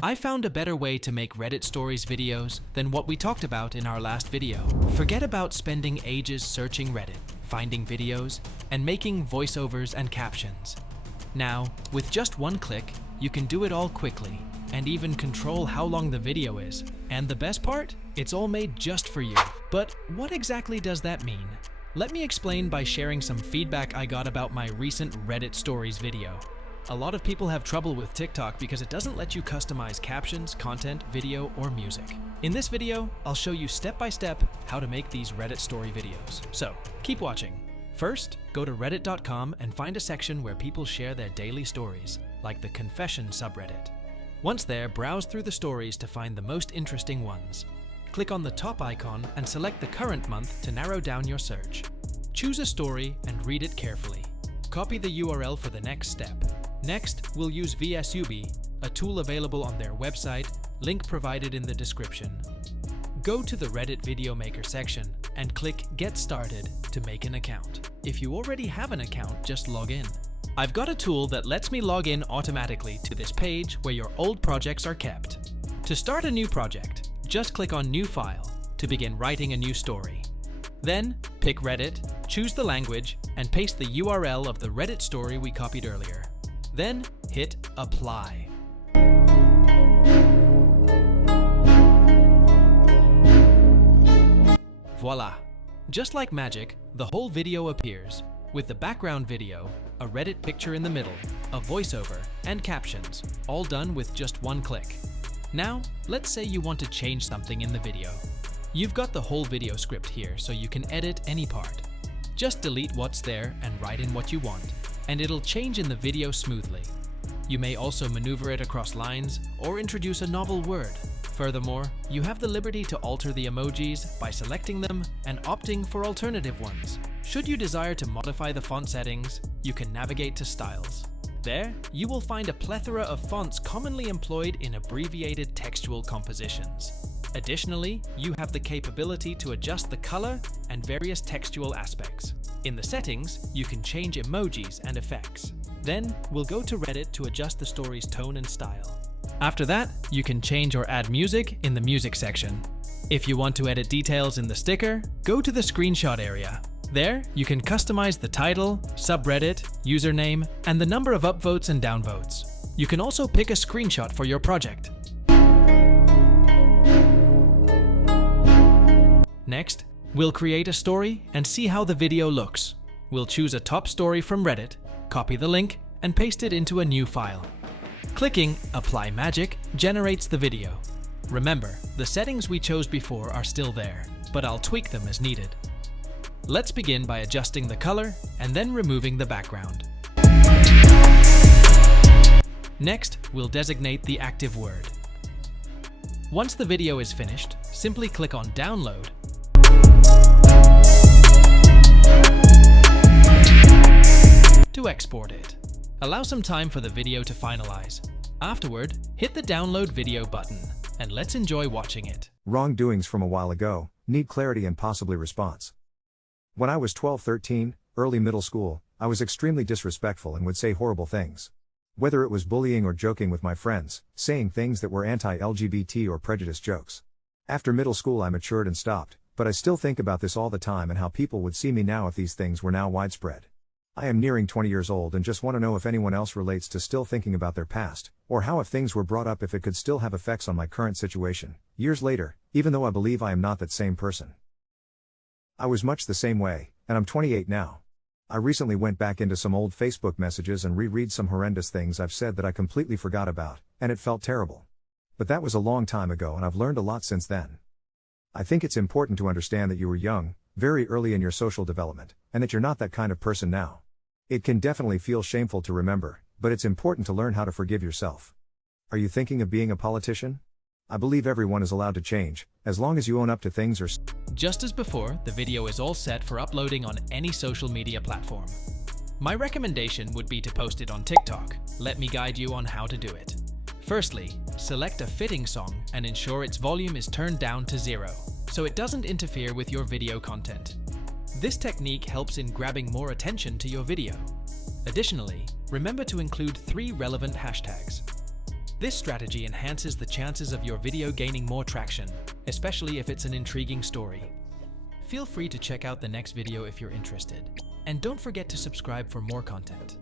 I found a better way to make Reddit stories videos than what we talked about in our last video. Forget about spending ages searching Reddit, finding videos, and making voiceovers and captions. Now, with just one click, you can do it all quickly and even control how long the video is. And the best part? It's all made just for you. But what exactly does that mean? Let me explain by sharing some feedback I got about my recent Reddit stories video. A lot of people have trouble with TikTok because it doesn't let you customize captions, content, video, or music. In this video, I'll show you step by step how to make these Reddit story videos. So, keep watching. First, go to reddit.com and find a section where people share their daily stories, like the Confession subreddit. Once there, browse through the stories to find the most interesting ones. Click on the top icon and select the current month to narrow down your search. Choose a story and read it carefully. Copy the URL for the next step. Next, we'll use VSUB, a tool available on their website, link provided in the description. Go to the Reddit Video Maker section and click Get Started to make an account. If you already have an account, just log in. I've got a tool that lets me log in automatically to this page where your old projects are kept. To start a new project, just click on New File to begin writing a new story. Then, pick Reddit, choose the language, and paste the URL of the Reddit story we copied earlier. Then, hit Apply. Voila! Just like magic, the whole video appears, with the background video, a Reddit picture in the middle, a voiceover, and captions, all done with just one click. Now, let's say you want to change something in the video. You've got the whole video script here, so you can edit any part. Just delete what's there and write in what you want, and it'll change in the video smoothly. You may also maneuver it across lines or introduce a novel word. Furthermore, you have the liberty to alter the emojis by selecting them and opting for alternative ones. Should you desire to modify the font settings, you can navigate to Styles. There, you will find a plethora of fonts commonly employed in abbreviated textual compositions. Additionally, you have the capability to adjust the color and various textual aspects. In the settings, you can change emojis and effects. Then, we'll go to Reddit to adjust the story's tone and style. After that, you can change or add music in the music section. If you want to edit details in the sticker, go to the screenshot area. There, you can customize the title, subreddit, username, and the number of upvotes and downvotes. You can also pick a screenshot for your project. Next, we'll create a story and see how the video looks. We'll choose a top story from Reddit, copy the link, and paste it into a new file. Clicking Apply Magic generates the video. Remember, the settings we chose before are still there, but I'll tweak them as needed. Let's begin by adjusting the color and then removing the background. Next, we'll designate the active word. Once the video is finished, simply click on Download. To export it. Allow some time for the video to finalize. Afterward, hit the Download Video button, and let's enjoy watching it. Wrongdoings from a while ago, need clarity and possibly response. When I was 12-13, early middle school, I was extremely disrespectful and would say horrible things. Whether it was bullying or joking with my friends, saying things that were anti-LGBT or prejudice jokes. After middle school I matured and stopped, but I still think about this all the time and how people would see me now if these things were now widespread. I am nearing 20 years old and just want to know if anyone else relates to still thinking about their past, or how if things were brought up if it could still have effects on my current situation, years later, even though I believe I am not that same person. I was much the same way, and I'm 28 now. I recently went back into some old Facebook messages and reread some horrendous things I've said that I completely forgot about, and it felt terrible. But that was a long time ago and I've learned a lot since then. I think it's important to understand that you were young, very early in your social development, and that you're not that kind of person now. It can definitely feel shameful to remember, but it's important to learn how to forgive yourself. Are you thinking of being a politician? I believe everyone is allowed to change, as long as you own up to things or... Just as before, the video is all set for uploading on any social media platform. My recommendation would be to post it on TikTok. Let me guide you on how to do it. Firstly, select a fitting song and ensure its volume is turned down to 0, so it doesn't interfere with your video content. This technique helps in grabbing more attention to your video. Additionally, remember to include 3 relevant hashtags. This strategy enhances the chances of your video gaining more traction, especially if it's an intriguing story. Feel free to check out the next video if you're interested. And don't forget to subscribe for more content.